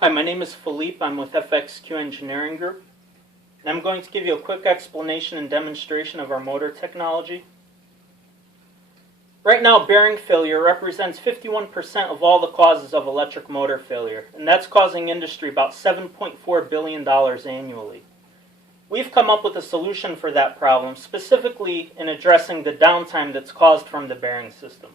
Hi, my name is Philippe. I'm with FXQ Engineering Group, and I'm going to give you a quick explanation and demonstration of our motor technology. Right now, bearing failure represents 51% of all the causes of electric motor failure, and that's causing industry about $7.4 billion annually. We've come up with a solution for that problem, specifically in addressing the downtime that's caused from the bearing system.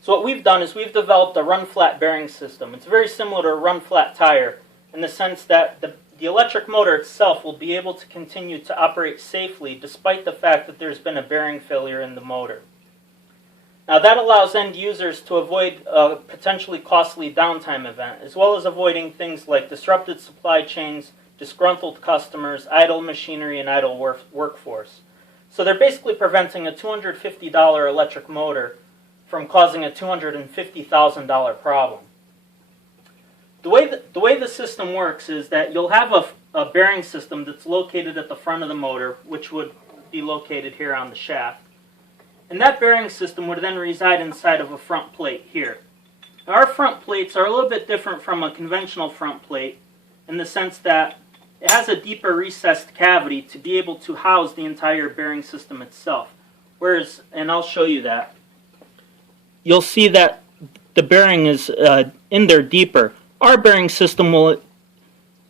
So what we've done is we've developed a run-flat bearing system. It's very similar to a run-flat tire in the sense that the electric motor itself will be able to continue to operate safely despite the fact that there's been a bearing failure in the motor. Now that allows end users to avoid a potentially costly downtime event, as well as avoiding things like disrupted supply chains, disgruntled customers, idle machinery, and idle workforce. So they're basically preventing a $250 electric motor from causing a $250,000 problem. The way the system works is that you'll have a bearing system that's located at the front of the motor, which would be located here on the shaft. And that bearing system would then reside inside of a front plate here. Now, our front plates are a little bit different from a conventional front plate in the sense that it has a deeper recessed cavity to be able to house the entire bearing system itself. Whereas, and I'll show you that, you'll see that the bearing is in there deeper. Our bearing system will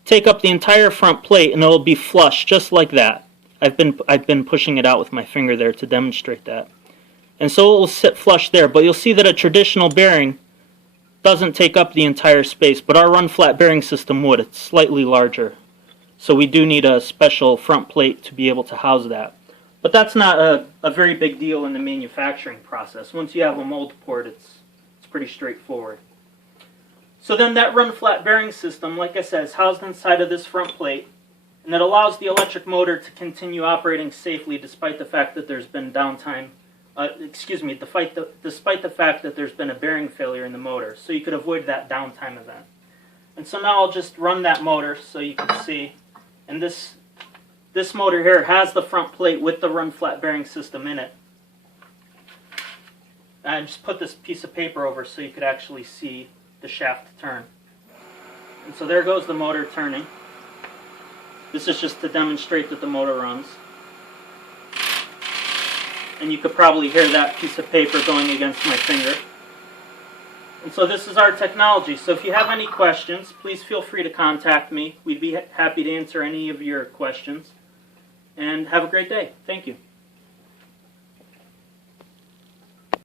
take up the entire front plate and it will be flush just like that. I've been pushing it out with my finger there to demonstrate that. And so it will sit flush there, but you'll see that a traditional bearing doesn't take up the entire space, but our run-flat bearing system would. It's slightly larger. So we do need a special front plate to be able to house that. But that's not a very big deal in the manufacturing process. Once you have a mold port, it's pretty straightforward. So then that run-flat bearing system, like I said, is housed inside of this front plate, and it allows the electric motor to continue operating safely despite the fact that there's been downtime. Despite the fact that there's been a bearing failure in the motor, so you could avoid that downtime event. And so now I'll just run that motor so you can see. And this motor here has the front plate with the run-flat bearing system in it. And I just put this piece of paper over so you could actually see the shaft turn. And so there goes the motor turning. This is just to demonstrate that the motor runs. And you could probably hear that piece of paper going against my finger. And so this is our technology. So if you have any questions, please feel free to contact me. We'd be happy to answer any of your questions. And have a great day. Thank you.